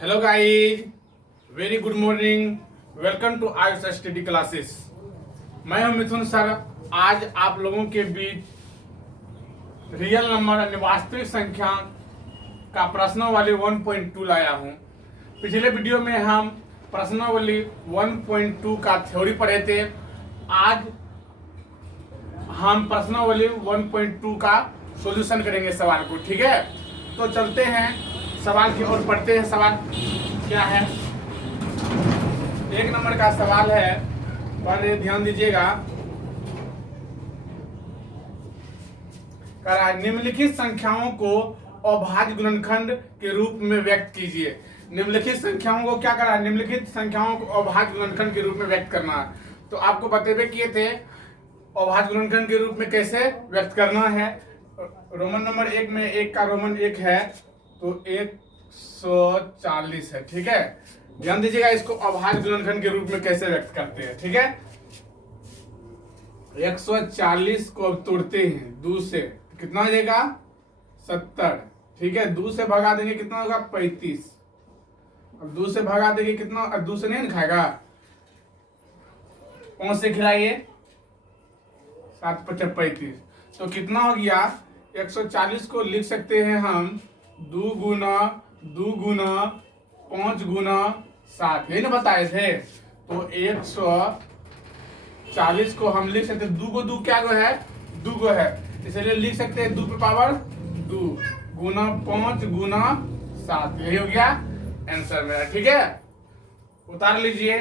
Hello guys, very good morning. Welcome to Ayush study classes. मैं हूं मिथुन sir. आज आप लोगों के बीच रियल नंबर यानी वास्तविक संख्या का प्रश्नावली 1.2 लाया हूं। पिछले वीडियो में हम प्रश्नावली 1.2 का थ्योरी पढ़े थे। आज हम प्रश्नावली 1.2 का सॉल्यूशन करेंगे सवाल को। ठीक है, तो चलते हैं सवाल की ओर, पढ़ते हैं। सवाल क्या है? 1 नंबर का सवाल है, पढ़े ध्यान दीजिएगा। कह रहा है निम्नलिखित संख्याओं को अभाज्य गुणनखंड के रूप में व्यक्त कीजिए। निम्नलिखित संख्याओं को क्या करा है? निम्नलिखित संख्याओं को अभाज्य गुणनखंड के रूप में व्यक्त करना है। तो आपको बतेबे किए थे अभाज्य गुणनखंड के रूप में कैसे व्यक्त करना है। रोमन नंबर 1 में 1 का रोमन 1 है तो 140 है। ठीक है, ध्यान दीजिएगा इसको अभाज्य गुणनखंड के रूप में कैसे व्यक्त करते हैं। ठीक है, 140 को अब तोड़ते हैं 2 से, कितना हो जाएगा? 70। ठीक है, 2 से भगा देंगे कितना होगा? 35। अब 2 से भगा देंगे कितना? 2 से नहीं खाएगा, 5 से खिलाइए, 7 × 35 तो कितना हो गया? 140 को लिख सकते हैं हम 2 गुना 5 गुना 7, यही ना बताए थे। तो 140 को हम लिख सकते हैं 2 को 2 क्या गो है? 2 गो है, इसलिए लिख सकते हैं 2 पे पावर 2 गुना 5 गुना 7, यही हो गया आंसर मेरा। ठीक है, उतार लीजिए।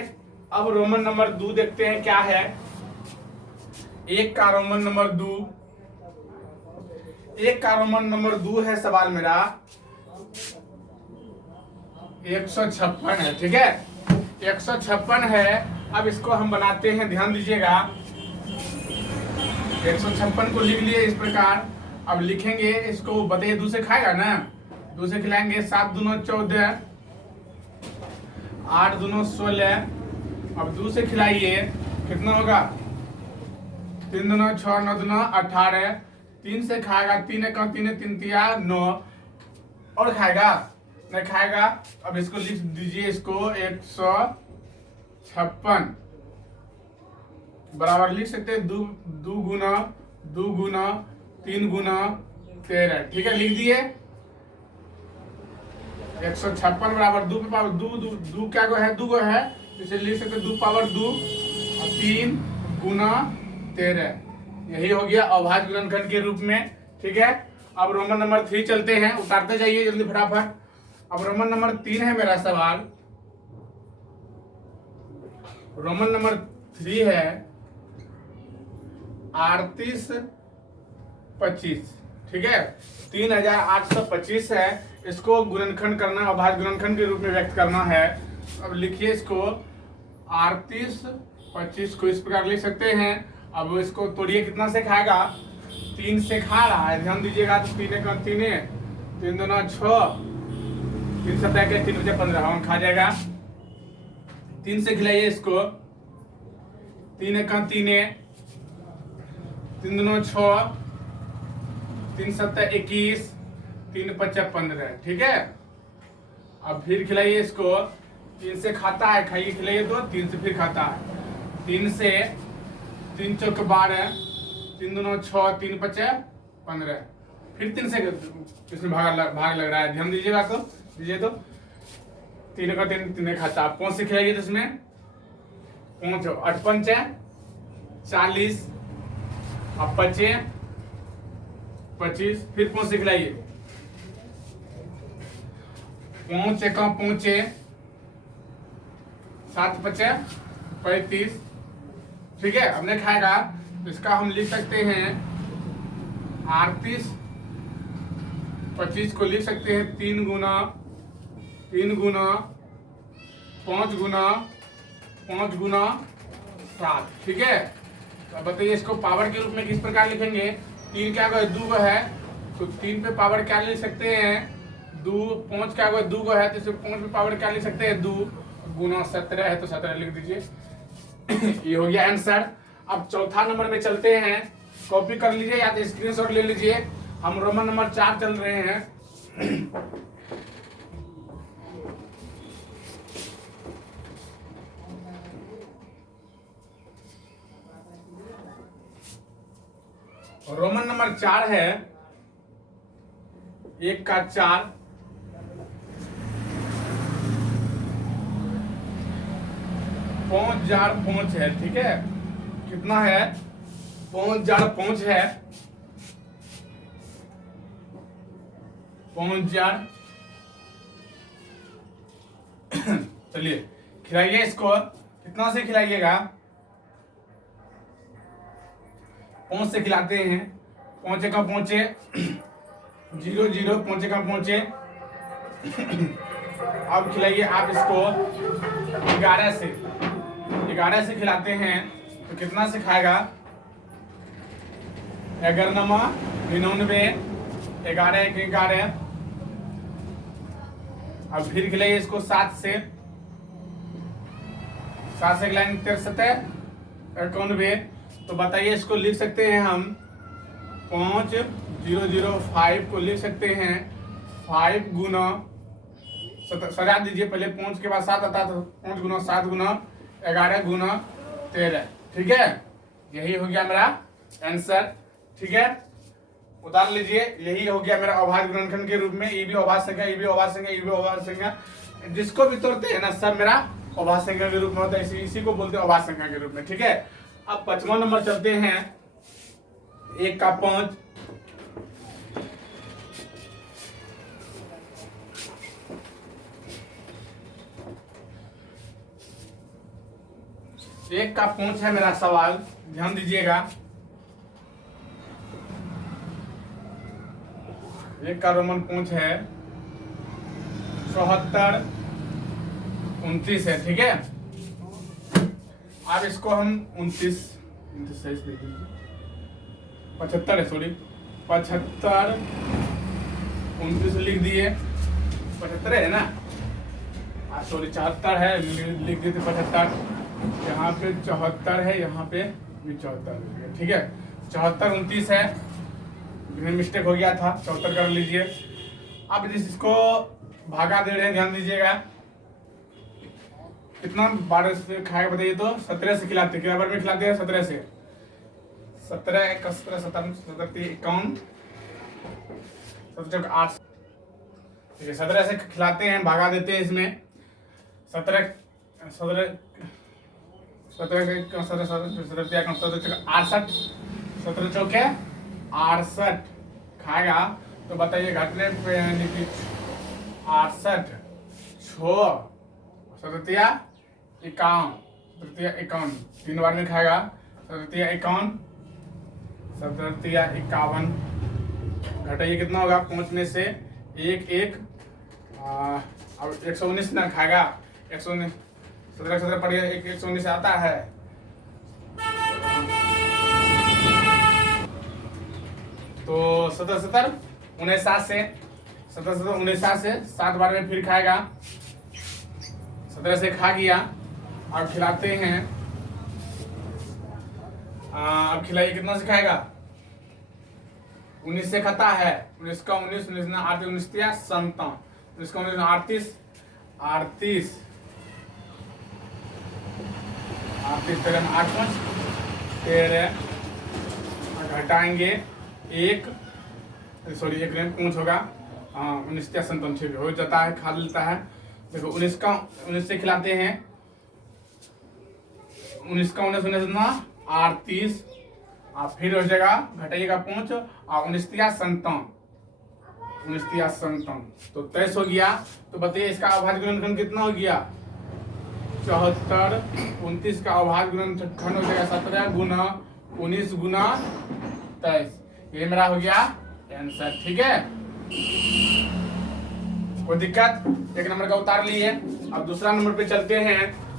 अब रोमन नंबर 2 देखते हैं क्या है। 1 का रोमन नंबर 2, 1 का रोमन नंबर 2 है सवाल मेरा 156 है। ठीक है, 156 है। अब इसको हम बनाते हैं, ध्यान दीजिएगा। 156 को लिख लिए इस प्रकार। अब लिखेंगे इसको, बताइए 2 से खाएगा ना? 2 से खिलाएंगे, 7 दूना 14, 8 दूना 16। अब 2 से खिलाइए, कितना होगा? 3 दूना 6, 9 दूना 18। 3 से खाएगा, 3 × 3 = 3 × 9, और खाएगा? नहीं खाएगा। अब इसको लिख दीजिए, इसको 156 बराबर लिख सकते हैं 2 गुना 3 गुना 13। ठीक है, लिख दिए 156 बराबर 2 पे पावर 2 क्या गो है? 2 गो है, इसे लिख सकते 2 पावर 2 और 3 गुना 13, यही हो गया अभाज्य गुणनखंड के रूप में। ठीक है, अब रोमन नंबर 3 चलते हैं, उतारते जाइए जल्दी फटाफट। अब रोमन नंबर 3 है मेरा सवाल। रोमन नंबर 3 है 3825। ठीक है, 3825 है। इसको गुणनखंड करना, अभाज्य गुणनखंड के रूप में व्यक्त करना है। अब लिखिए इसको 3825 को इस प्रकार लिख सकते हैं। अब इसको तोड़िए, कितना से खाएगा? 3 से खा रहा है, ध्यान दीजिएगा। तो 3 × 3 3 दूना 6, 3 7 के 3 × 15 हम खा जाएगा। 3 से खिलाइए इसको, 3 × 3 3 दूना 6, 3 7 21, 3 5 15। ठीक है, अब फिर खिलाइए इसको। 3 से खाता है, खाइए, खिलाइए तो 3 से फिर खाता है। 3 से 3 × 4 12, 3 दूना 6, 3 5 15, फिर 3 से इसमें भाग लग रहा है, ध्यान दीजिएगा। तो दीजिए तो 3 × 3 खाता। 5 से खिलाइए तो इसमें 5 8 5 40, अब 5 25, फिर 5 से खिलाइए, 5 × 5 7 5 35। ठीक है, अब नहीं खाएगा तो इसका हम लिख सकते हैं 3825 को लिख सकते हैं 3 गुना 5 गुना 7। ठीक है, अब बताइए इसको पावर के रूप में किस प्रकार लिखेंगे? 3 क्या गो? 2 गो है, तो 3 पे पावर क्या लिख सकते हैं? 2। 5 क्या गो? 2 गो है, तो इसे 5 पे पावर क्या लिख सकते हैं? 2 गुना 17 है, तो 17 लिख दीजिए। ये हो गया आंसर। अब चौथा नंबर में चलते हैं, कॉपी कर लीजिए या तो स्क्रीनशॉट ले लीजिए। हम रोमन नंबर 4 चल रहे हैं। रोमन नंबर 4 है, 1 का 4, पाँच जार 5 है। ठीक है, कितना है? 5 जार 5 है, 5 जार। चलिए खिलाइए इसको, कितना से खिलाइएगा? 5 से खिलाते हैं। 5 का पहुंचे 0 0, 5 का पहुंचे। अब खिलाइए आप इसको 11 से, 11 से खिलाते हैं तो कितना से खाएगा? 11 नमा 99, 11 1 11। अब फिर खिलाइए इसको 7 से, 7 से खिलाएंगे 73 91। तो बताइए इसको लिख सकते हैं हम 5005 को लिख सकते हैं 5 गुना, सजा दीजिए पहले, 5 के बाद 7 आता तो 5 गुना 7 गुना 11 गुना 13। ठीक है, यही हो गया मेरा आंसर। ठीक है, उतार लीजिए, यही हो गया मेरा अभाज्य गुणनखंड के रूप में। ये भी अभाज्य संख्या, ये भी अभाज्य संख्या, ये भी अभाज्य संख्या, जिसको भी तोड़ते हैं ना सब मेरा अभाज्य संख्या के रूप में होता है, इसी को बोलते हैं अभाज्य संख्या के रूप में। ठीक है, अब 55 नंबर चलते हैं। 1 का 5, 1 का 5 है मेरा सवाल, ध्यान दीजिएगा। 1 का रोमन 5 है, 74 29 है। ठीक है, अब इसको हम 29 75 है, सॉरी 75 29 लिख दिए, 75 है ना, सॉरी 74 है, लिख देते 75। यहाँ पे 74 है, यहाँ पे भी 74 है। ठीक है, 74 29 है, मिस्टेक हो गया था, 74 कर लीजिए। अब इसको भागा दे रहे हैं, ध्यान दीजिएगा। कितना 12 से खाएगा बताइए? तो 17 से खिलाते, कितना बार में खिलाते हैं? 17 से। 17 17 17 51 17 8। ठीक है, 17 से खिलाते हैं, भागा देते हैं इसमें। 17 17 17 17 68, 17 चौके 68 खाएगा। तो बताइए घटने पे यानी कि 68 6 सततिया 51, सततिया 51 3 बार में खाएगा। सततिया 51, सततिया 51 घटाइए कितना होगा? 5 में से 1 1, अब 119 ना खाएगा। 119 17 17 पढ़िए, 119 आता है। तो 17 17 59 से, 17 17 59 से 7 बार में फिर खाएगा। 17 से खा गया। अब खिलाते हैं, अब खिलाइए कितना से खाएगा? 19 से खाता है। 19 का 19 19 ना 8 19 तिया 57, 19 का 19 38 38 38 13 में 8 5 13 घटाएंगे 1, सॉरी 1 में 5 होगा। 19 तिया 57 ठीक हो जाता है, खा लेता है। देखो 19 का 19 से खिलाते हैं। 19 का 19 19 ना 38, आप फिर हो जाएगा, घटाइएगा 5 और 19 तिया 57, 19 तिया 57 तो 23 हो गया। तो बताइए इसका अभाज्य गुणनखंड कितना हो गया? 74 29 का अभाज्य गुणनखंड हो जाएगा 17 गुना 19 गुना 23। ये मेरा हो गया आंसर। ठीक है, कोई दिक्कत? 1 नंबर का उतार लिए। अब दूसरा नंबर पे चलते हैं।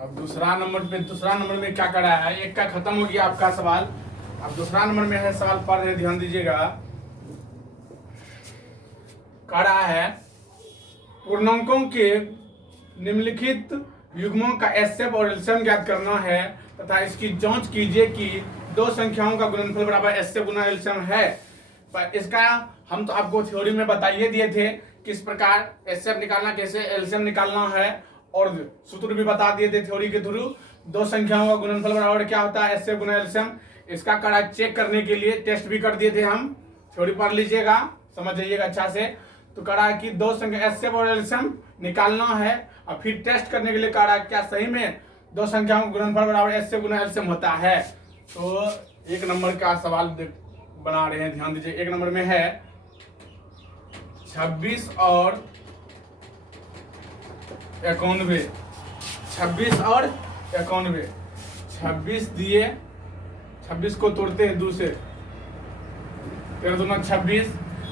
अब दूसरा नंबर में क्या करा है? 1 का खत्म हो गया आपका सवाल। अब दूसरा नंबर में है सवाल, पढ़ रहे, ध्यान दीजिएगा। करा है पूर्णांकों के निम्नलिखित युग्मों का एचसीएफ और एलसीएम ज्ञात करना है तथा इसकी जांच कीजिए कि दो संख्याओं का गुणनफल बराबर एचसीएफ गुना एलसीएम है। पर इसका हम तो आपको थ्योरी में बताइए दिए थे किस प्रकार एचसीएफ निकालना, कैसे एलसीएम निकालना है, और सूत्र भी बता दिए थे थ्योरी के थ्रू। दो संख्याओं का गुणनफल बराबर क्या होता है, एचसीएफ गुना एलसीएम। इसका कड़ा चेक करने के लिए टेस्ट भी कर दिए थे हम, थोड़ी पढ़ लीजिएगा, समझ जाइएगा अच्छा से। तो कड़ा कि दो संख्या एचसीएफ और एलसीएम निकालना है, और फिर टेस्ट करने के लिए कड़ा क्या सही में दो संख्याओं का गुणनफल बराबर एचसीएफ गुना एलसीएम होता है। तो एक नंबर का सवाल बना रहे हैं, ध्यान दीजिए। एक नंबर में है 26 और 91, 26 और 91। 26 दिए, 26 को तोड़ते हैं 2 से, 13 दूना 26।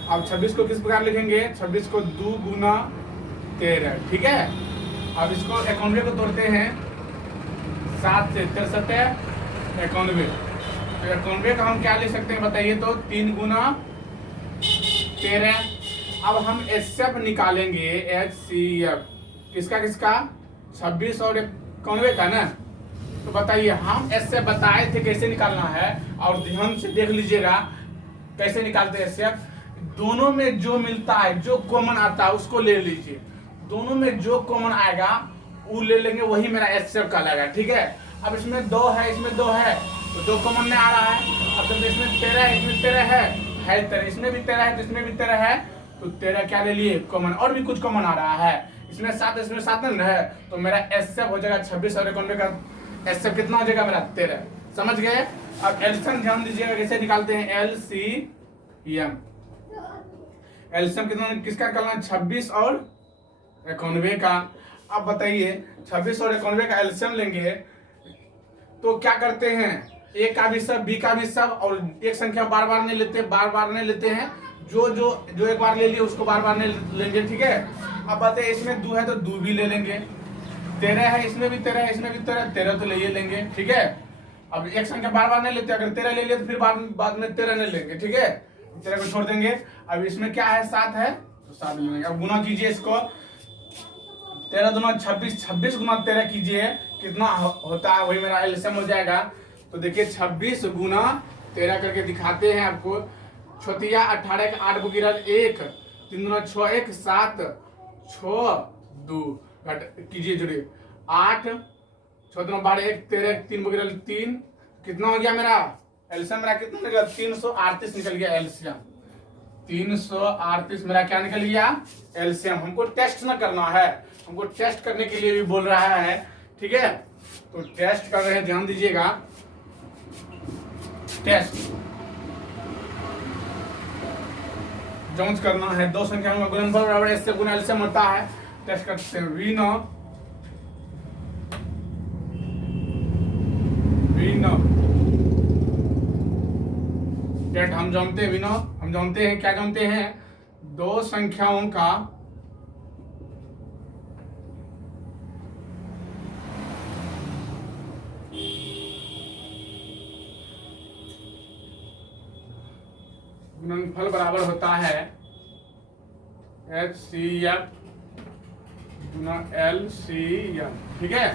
अब 26 को किस प्रकार लिखेंगे, 26 को 2 गुना 13, ठीक है। अब इसको 91 को तोड़ते हैं 7 से, 13 91। तो 91 का हम क्या लिख सकते हैं बताइए, तो 3 गुना 13। अब हम एचसीएफ निकालेंगे, एचसीएफ किसका किसका, 26 और 91 का ना। तो बताइए, हम एचसीएफ बताए थे कैसे निकालना है, और ध्यान से देख लीजिएगा कैसे निकालते हैं एचसीएफ। दोनों में जो मिलता है, जो कॉमन आता है उसको ले लीजिए। दोनों में जो कॉमन आएगा वो ले लेंगे, वही मेरा एचसीएफ कहलाएगा, ठीक है। अब इसमें 2 है, इसमें 2 है, तो 2 कॉमन में आ रहा है। अब जब इसमें 13 है, इसमें 13 है 13, इसमें भी 13 है, तो इसमें भी 13 है, तो 13 क्या ले लिए कॉमन, और भी कुछ कॉमन आ रहा है। इसमें 7, इसमें 7 नहीं है, तो मेरा एचसीएफ हो जाएगा 26 और 91 का एचसीएफ कितना हो जाएगा मेरा 13। समझ गए। अब एलसीएम ध्यान दीजिएगा कैसे निकालते हैं, एलसीएम। एलसीएम कितना किसका निकालना, 26 और 91 का। अब बताइए 26 और 91 का एलसीएम लेंगे तो क्या करते हैं, ए का भी सब, बी का भी सब, और एक संख्या बार बार नहीं लेते, जो एक बार ले लिए उसको बार बार नहीं लेंगे, ठीक है। अब बात है, इसमें 2 है तो 2 भी ले लेंगे, 13 है, इसमें भी 13 है, इसमें भी 13 तो ले लेंगे, ठीक है। अब एक संख्या बार बार नहीं लेते, अगर 13 ले लिए तो फिर बाद में 13 नहीं लेंगे, ठीक है, 13 को छोड़ देंगे। अब इसमें क्या है, 7 है तो 7 ले लेंगे। अब गुना कीजिए इसको, 13 दूना 26, 26 गुना 13 कीजिए, कितना होता है, वही मेरा एलसीएम हो जाएगा। तो देखिए 26 गुना 13 करके दिखाते हैं आपको। छोटिया 18 का 8 गिरल 1, 3 दूना 6, 1 7, 6 2 घट कीजिए जोड़िए 8, 6 दूना 12, 1 13, 3 गिरल 3, कितना हो गया मेरा एलसीएम, मेरा कितना निकला 338 निकल गया एलसीएम। 338 मेरा क्या निकल गया एलसीएम। हमको टेस्ट ना करना है, हमको टेस्ट करने के लिए भी बोल रहा है, ठीक है। तो टेस्ट कर रहे हैं, ध्यान दीजिएगा। टेस्ट जांच करना है, दो संख्याओं का गुणनफल बराबर एचसीएफ गुना एलसीएम होता है। टेस्ट करते हैं, V0 टेस्ट हम जानते हैं, हम जानते हैं, क्या जानते हैं, दो संख्याओं का गुणनफल बराबर होता है एचसीएफ गुना एलसीएम, ठीक है।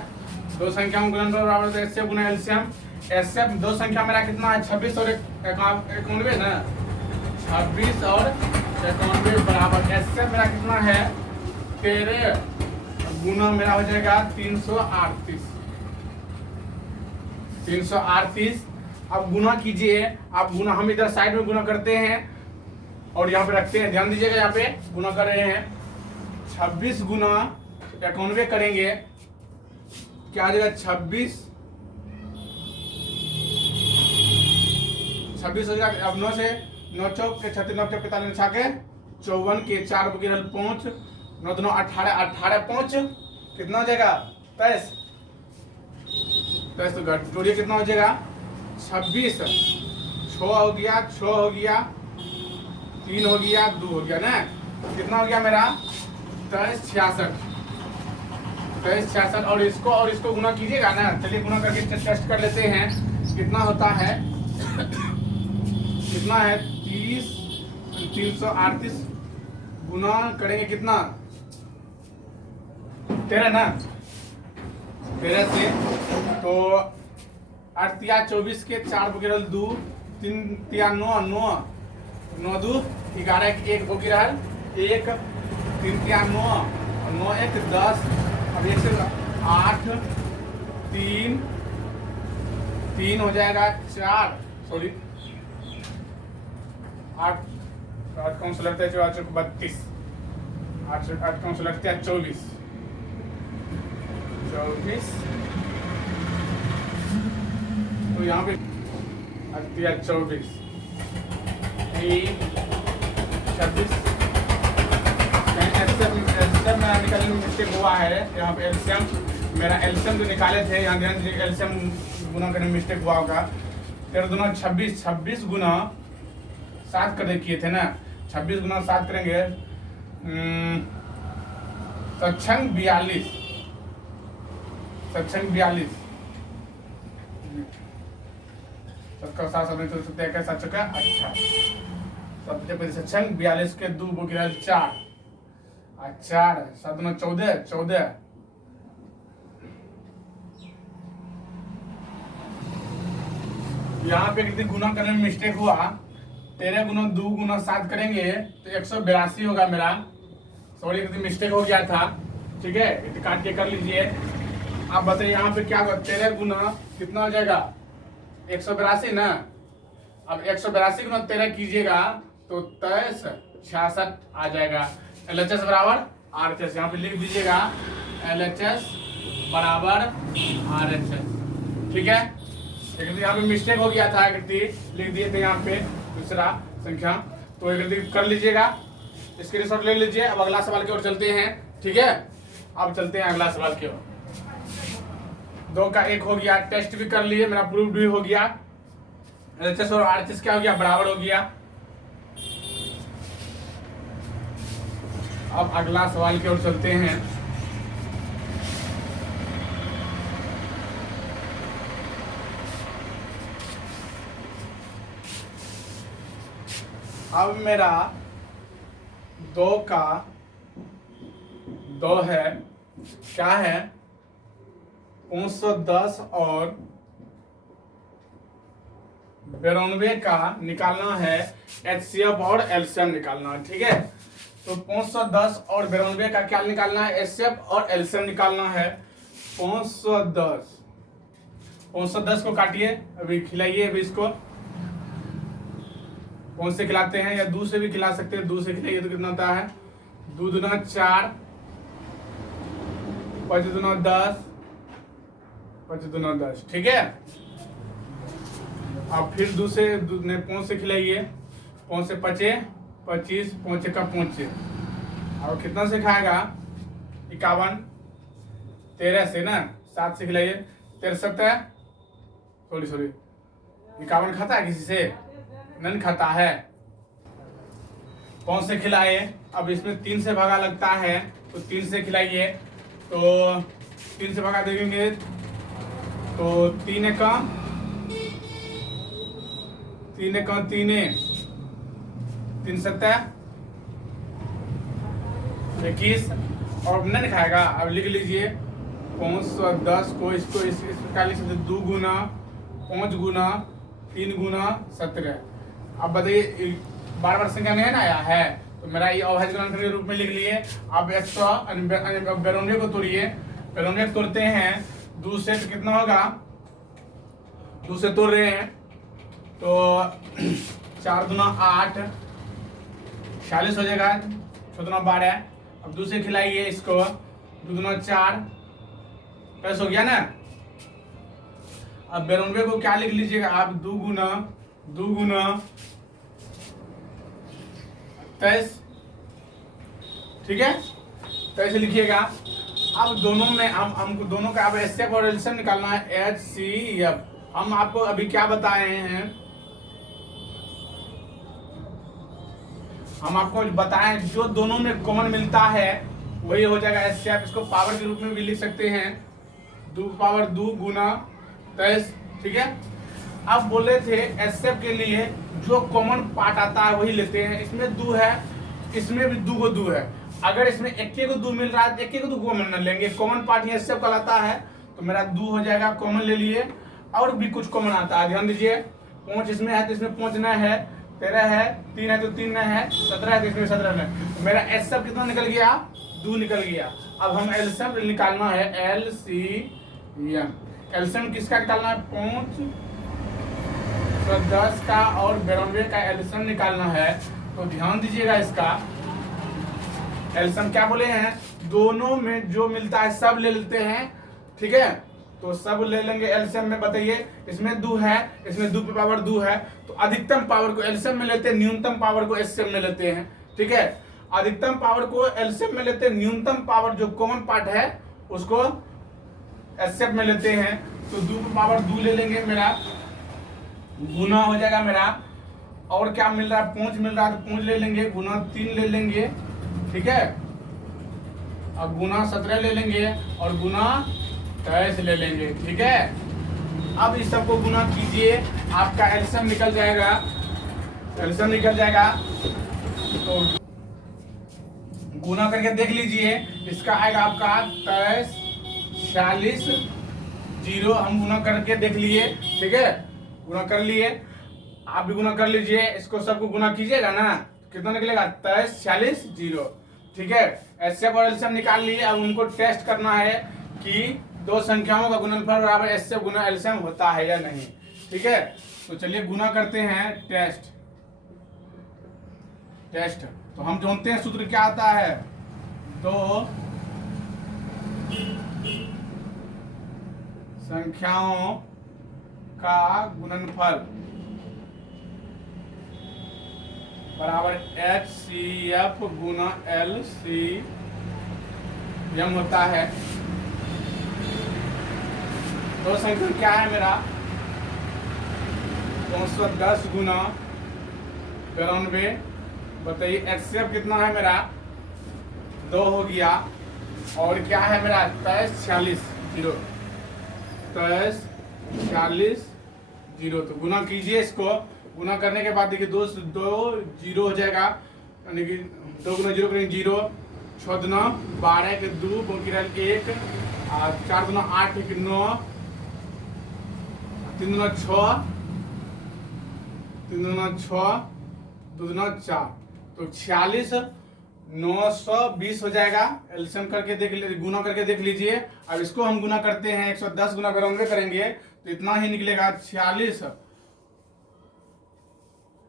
दो संख्याओं का गुणनफल बराबर होता है एचसीएफ गुना एलसीएम। एचसीएफ दो संख्या मेरा कितना है, 26 और 91 ना, 26 और 91 बराबर एचसीएफ मेरा कितना है 13 गुना मेरा हो जाएगा 338। अब गुना कीजिए, आप गुना, हम इधर साइड में गुना करते हैं और यहाँ पे रखते हैं, ध्यान दीजिएगा, यहाँ पे गुना कर रहे हैं। 26 गुना 91 करेंगे, क्या आ जाएगा 26 हो जाएगा। अब 9 से 9 चौक के 36, 9 के 45 छाके 54 के 4 गिरल 5, 9 2 18, 18 5 कितना हो जाएगा 23। तो जोड़िए कितना हो जाएगा 26, 6 हो गया, 6 हो गया, 3 हो गया, 2 हो गया ना, कितना हो गया मेरा 2366। और इसको गुना कीजिएगा ना, चलिए गुना करके टेस्ट कर लेते हैं कितना होता है। कितना है 338 गुना करेंगे कितना 13 ना, 13 से तो 8 तिया 24 के 4 गिरल 2, 3 तिया 9, 9 2 11 1 हो गिरल 1, 3 तिया 9, 9 1 10, अब 1 से 8 तीन, तीन हो जाएगा 4, सॉरी 8, 8 कौन सा लगता है 4 चौक 32, 8 कौन सा लगता है 24, 24 तो यहाँ पे 24, 26 एलसीएम मेरा निकालने में मिस्टेक हुआ है। यहाँ पे एलसीएम मेरा एलसीएम जो निकाले थे, यहाँ ध्यान दीजिए, एलसीएम गुना करने में मिस्टेक हुआ होगा। 13 दूना 26, 26 गुना 7 करने किए थे ना, 26 गुना 7 करेंगे सक्षम 42, सक्षम 42 सबका 7 सब तो 7 7 चौका 18, सबसे सक्षम 42 के 2 को गिरा 4, 4 7 दूना 14, 14 यहाँ पे कितनी गुना करने में मिस्टेक हुआ। 13 गुना 2 गुना 7 करेंगे तो 182 होगा मेरा, सॉरी कितनी मिस्टेक हो गया था। ठीक है, इतने काट के कर लीजिए। आप बताइए यहाँ पे क्या होगा, 13 गुना कितना हो जाएगा 182 ना। अब 182 गुना 13 कीजिएगा तो 23 66 आ जाएगा। LHS बराबर RHS, यहाँ पे लिख दीजिएगा LHS बराबर RHS। ठीक है, लेकिन यहाँ पे मिस्टेक हो गया था, लिख दिए थे यहाँ पे दूसरा संख्या, तो कर लीजिएगा, स्क्रीनशॉट ले लीजिए। अब अगला सवाल की ओर चलते हैं। ठीक है, अब चलते हैं अगला सवाल की ओर। 2 का 1 हो गया, टेस्ट भी कर लिए, मेरा प्रूफ भी हो गया। LHS और RHS क्या हो गया, बराबर हो गया। अब अगला सवाल की ओर चलते हैं। अब मेरा 2 का 2 है, क्या है 510 और 92 का निकालना है, HCF और LCM निकालना है। ठीक है, तो 510 और 92 का क्या निकालना है, HCF और LCM निकालना है। 510 को काटिए, अभी खिलाइए, अभी इसको कौन से खिलाते हैं, या दूध से भी खिला सकते हैं। दूध से खिलाइए तो कितना होता है, 2 दूना 4, 5 दूना 10, 5 दूना 10। ठीक है, अब फिर दूसरे 5 से खिलाइए, 5 से 25, 25 5 का 5, और कितना से खाएगा 51, 13 से ना, 7 से खिलाइए, 13 सॉरी 51 खाता है किसी से, नहीं खाता है। कौन से खिलाए, अब इसमें 3 से भागा लगता है, तो 3 से खिलाइए, तो 3 से भागा देंगे तो 3 का 3 7 21, और नहीं खाएगा। अब लिख लीजिए 510 को इसको इस प्रकार लिख सकते, 2 गुना 5 गुना 3 गुना 17। अब बताइए बार बार संख्या नहीं ना आया है, तो मेरा ये अविभाज्य गुणनखंड के रूप में लिख लिए। अब 192 को तोड़िए, 92 को तोड़ते हैं 2 से, तो कितना होगा, 2 से तोड़ रहे हैं तो 4 दूना 8, 46 हो जाएगा, 6 दूना 12। अब 2 से खिलाइए इसको, 2 दूना 4, प्लस हो गया ना। अब 92 को क्या लिख लीजिएगा आप, 2 गुना 23। ठीक है, तो ऐसे लिखिएगा। अब दोनों में हमको दोनों का अब HCF और LCM निकालना है, HCF। हम आपको अभी क्या बताए हैं, हम आपको बताएं जो दोनों में कॉमन मिलता है वही हो जाएगा HCF। इसको पावर के रूप में भी लिख सकते हैं, 2 पावर 2 गुना 23। ठीक है, अब बोले थे HCF के लिए जो कॉमन पार्ट आता है वही लेते हैं। इसमें 2 है, इसमें भी 2 को 2 है। अगर इसमें 1 को 2 मिल रहा है तो 1 को 2 कॉमन न लेंगे, कॉमन पार्ट ही HCF कहलाता है। तो मेरा 2 हो जाएगा, कॉमन ले लिए। और भी कुछ कॉमन आता है, ध्यान दीजिए, 5 इसमें है तो इसमें 5 न है, 13 है, 3 है तो 3 न है, 17 है तो इसमें 17 न। तो मेरा HCF कितना निकल गया, 2 निकल गया। अब हम LCM निकालना है, LCM। एलसीएम किसका निकालना है? 510 का और 92 का एलसीएम निकालना है। तो ध्यान दीजिएगा, इसका एलसीएम क्या बोले हैं, दोनों में जो मिलता है सब ले लेते हैं, ठीक है। तो सब ले लेंगे एलसीएम में। बताइए, इसमें 2 है, इसमें 2 पे पावर 2 है, तो अधिकतम पावर को एलसीएम में लेते हैं, न्यूनतम पावर को एचसीएफ में लेते हैं, ठीक है। अधिकतम पावर को एलसीएम में लेते हैं, न्यूनतम पावर जो कॉमन पार्ट है उसको एचसीएफ में लेते हैं। तो 2 पे पावर 2 ले लेंगे, मेरा गुना हो जाएगा मेरा, और क्या मिल रहा है, 5 मिल रहा है, तो 5 ले लेंगे, गुना 3 ले लेंगे, ठीक है। अब गुना 17 ले लेंगे और गुना 23 ले लेंगे, ठीक है। अब इस सबको गुना कीजिए, आपका एलसीएम निकल जाएगा, एलसीएम निकल जाएगा। तो गुना करके देख लीजिए, इसका आएगा आपका 23, 46, 0। हम गुना करके देख लिए, ठीक है, गुना कर लिए, आप भी गुना कर लीजिए, इसको सबको गुना कीजिएगा ना, कितना निकलेगा? 23, 46, 0, ठीक है। एचसीएफ और एलसीएम निकाल लिए। अब उनको टेस्ट करना है कि दो संख्याओं का गुणनफल बराबर एचसीएफ गुना एलसीएम होता है या नहीं, ठीक है। तो चलिए गुना करते हैं, टेस्ट। तो हम जानते हैं सूत्र क्या आता है, दो संख्याओं का गुणनफल बराबर एचसीएफ गुना एलसीएम होता है। दो संख्या क्या है मेरा? 510 गुना 92। बताइए एचसीएफ कितना है मेरा? 2 हो गया। और क्या है मेरा? 23, 46, 0। 23, 46, 0। तो गुना कीजिए इसको। गुना करने के बाद देखिए 2 0 हो जाएगा, यानी कि 2 गुना 0 करेंगे 0, 6 दुना 12 के 2, बाकी रह 1, 4 दुना 8 के 9, 3 दुना 6, 3 दुना 6, 2 दुना 4, तो 46, 920 हो जाएगा। एलसीएम करके देख लीजिए, गुना करके देख लीजिए। अब इसको हम गुना करते हैं, 110 गुना 92 करेंगे तो इतना ही निकलेगा, 46,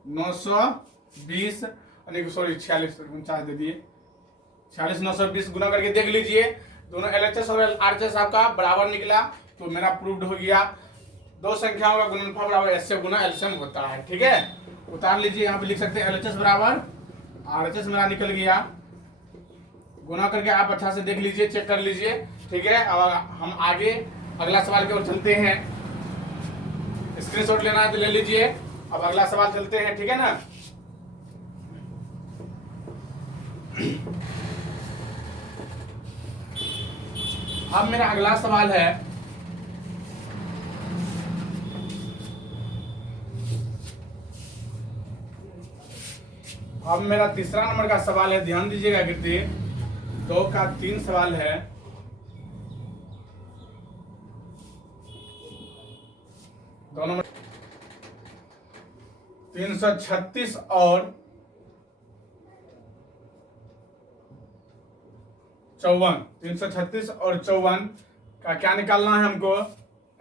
920, सॉरी 46, 49 दे दिए, 46, 920 गुना करके देख लीजिए। दोनों एलएचएस और आरएचएस आपका बराबर निकला, तो मेरा प्रूव्ड हो गया। दो संख्याओं का गुणनफल बराबर एचसीएफ गुना एलसीएम होता है, ठीक है। उतार लीजिए, यहाँ पे लिख सकते हैं एलएचएस बराबर आरएचएस मेरा निकल गया। गुना करके आप अच्छा से देख लीजिए, चेक कर लीजिए, ठीक है। अब हम आगे अगला सवाल की ओर चलते हैं। स्क्रीनशॉट लेना है तो ले लीजिए। अब अगला सवाल चलते हैं, ठीक है ना। अब मेरा अगला सवाल है, अब मेरा तीसरा नंबर का सवाल है, ध्यान दीजिएगा गिरती। 2 का 3 सवाल है। दो नंबर 336 और 54, 336 और 54 का क्या निकालना है हमको?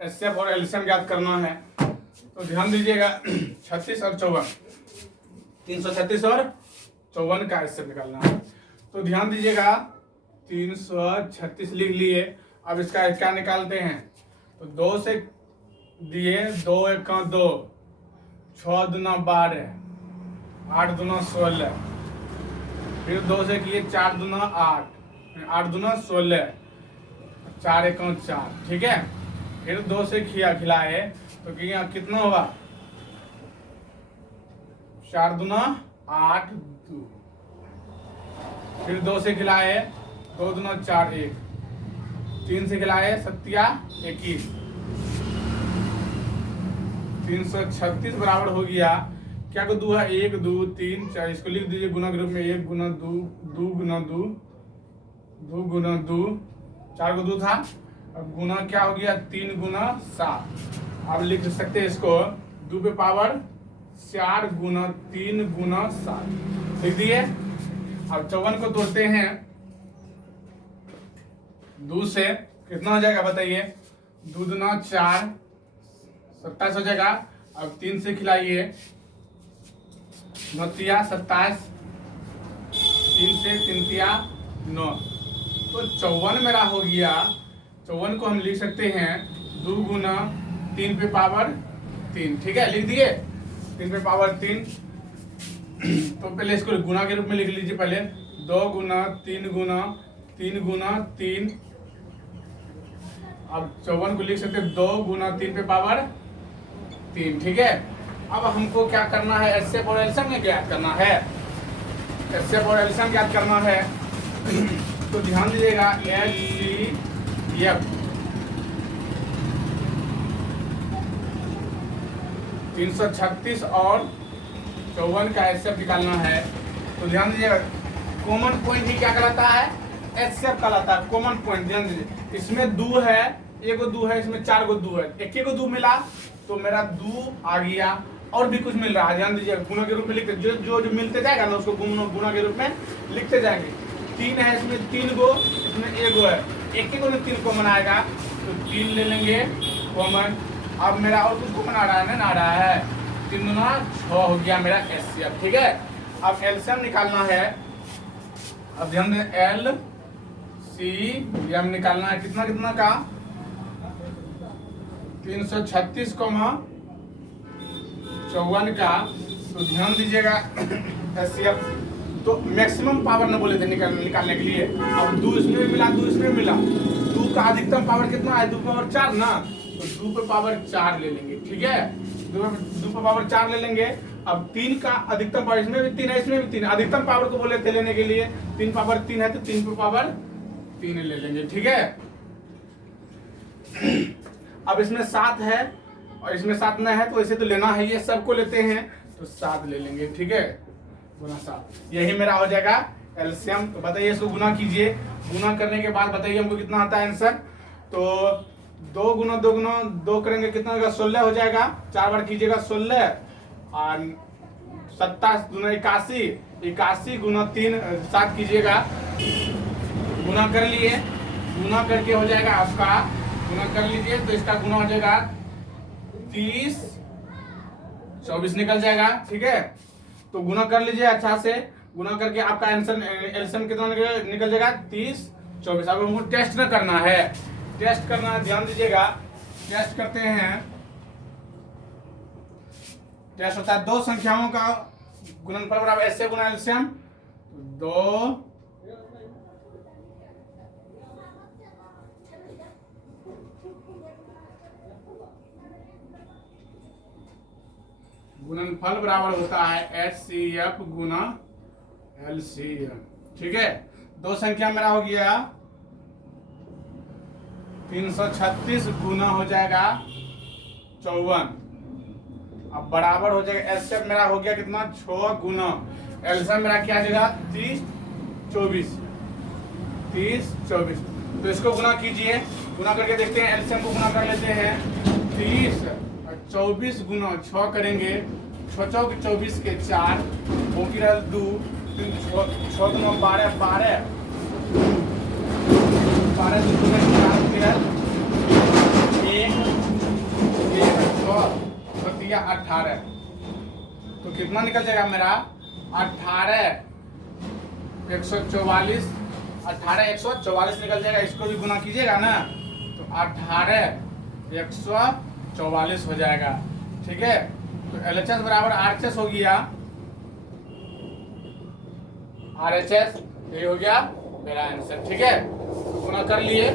एचसीएफ और एलसीएम ज्ञात करना है। तो ध्यान दीजिएगा, 36 और 54, 336 और 54 का एचसीएफ निकालना है। तो ध्यान दीजिएगा, 336 लिख लिए। अब इसका क्या निकालते हैं? तो 2 से दिए, 2 1 2, 6 दुना 12, 8 दुना 16, फिर 2 से किए 4 दुना 8, 8 दुना 16, 4 1 4, ठीक है। फिर 2 से खिलाए तो कितना होगा? 4 दुना 8, 2, फिर 2 से खिलाए 2 दुना 4 1, 3 से खिलाए 7 21, 336 बराबर हो गया। क्या को 2 है? 1 2 3 4, इसको लिख दीजिए गुना के रूप में, 1 गुना 2, 2 गुना 2, 2 गुना 2, 4 को 2 था। अब गुना क्या हो गया? 3 गुना 7। अब लिख सकते हैं इसको 2 पे पावर 4 गुना 3 गुना 7 लिख दिए। अब 54 को तोड़ते हैं 2 से, कितना हो जाएगा बताइए? 2 दूना 4, 27 हो जाएगा। अब 3 से खिलाइए, 9 तिया 27, 3 से 3 तिया 9, तो 54 मेरा हो गया। 54 को हम लिख सकते हैं 2 गुना 3 पे पावर 3, ठीक है, लिख दिए 3 पे पावर 3। तो पहले इसको गुना के रूप में लिख लीजिए, पहले 2 गुना 3 गुना 3 गुना 3। अब 54 को लिख सकते हैं 2 गुना 3 पे पावर 3, ठीक है। अब हमको क्या करना है, एचसीएफ और एलसीएम में ज्ञात करना है। एचसीएफ और एलसीएम ज्ञात करना है तो ध्यान दीजिएगा, HCF 336 और 54 का एचसीएफ निकालना है। तो ध्यान दीजिएगा, कॉमन पॉइंट ही क्या कहलाता है, एचसीएफ कहलाता है। कॉमन पॉइंट ध्यान दीजिए, इसमें 2 है, एगो 2 है, इसमें 4 गो 2 है, एक एक 2 मिला तो मेरा 2 आ गया। और भी कुछ मिल रहा है, ध्यान दीजिए, गुना के रूप में लिखते, जो मिलते जाएगा ना उसको गुना के रूप में लिखते जाएंगे। 3 है, इसमें 3 गो, इसमें एगो है, एक एक में 3 कॉमन आएगा तो 3 ले लेंगे कॉमन। अब मेरा और कुछ कॉमन आ रहा है ना, आ रहा है 3 दूना 6 हो गया मेरा एचसीएफ, ठीक है। अब एलसीएम निकालना है। अब ध्यान दें, LCM निकालना है, कितना कितना का, 336, 54 का। तो ध्यान दीजिएगा, एचसीएफ तो मैक्सिमम पावर न बोले थे निकालने के लिए। अब 2 इसमें भी मिला, 2 इसमें मिला, 2 का अधिकतम पावर कितना है, 2 पावर 4 ना, तो 2 पे पावर 4 ले लेंगे, ठीक है, 2 पे पावर 4 ले लेंगे। अब 3 का अधिकतम पावर, इसमें भी 3 है, इसमें भी 3, अधिकतम पावर को बोले थे लेने के लिए, 3 पावर 3 है तो 3 पे पावर 3 ले लेंगे, ठीक है। अब इसमें 7 है और इसमें 7 न है, तो ऐसे तो लेना है, ये सबको लेते हैं तो 7 ले लेंगे, ठीक है, गुना 7, यही मेरा हो जाएगा एलसीएम। तो बताइए, इसको गुना कीजिए, गुना करने के बाद बताइए हमको कितना आता है आंसर। तो 2 गुना 2 करेंगे, कितना होगा, 16 हो जाएगा, 4 बार कीजिएगा 16, और 27 दूना 81, 81 गुना 3 7 कीजिएगा, गुना कर लिए, गुना करके हो जाएगा आपका, गुना कर लीजिए तो इसका गुना हो जाएगा 30, 24 निकल जाएगा, ठीक है। तो गुना कर लीजिए अच्छा से, गुना करके आपका आंसर एलसीएम कितना निकल जाएगा, 30, 24। अब हमको टेस्ट न करना है, टेस्ट करना है, ध्यान दीजिएगा, टेस्ट करते हैं। टेस्ट होता है 2 संख्याओं का गुणनफल बराबर ऐसे गुना एलसीएम, 2 गुणनफल बराबर होता है HCF गुना LCM, ठीक है। 2 संख्या मेरा हो गया 336 गुना हो जाएगा 54, अब बराबर हो जाएगा एचसीएफ मेरा हो गया कितना, 6 गुना एलसीएम मेरा क्या आ जाएगा, 30, 24, 30, 24। तो इसको गुना कीजिए, गुना करके देखते हैं, एलसीएम को गुना कर लेते हैं, 30 और 24 गुना 6 करेंगे, 6 चौक 24 के 4, बाकी रहा 2, 6 गुना 12, 12 2 4 18। तो कितना निकल जाएगा मेरा, 18 144, 18 144 निकल जाएगा। इसको भी गुना कीजिएगा ना तो 18 144 हो जाएगा, ठीक है। तो LHS बराबर RHS हो गया, RHS ये हो गया मेरा आंसर, ठीक है। तो गुना कर लिए।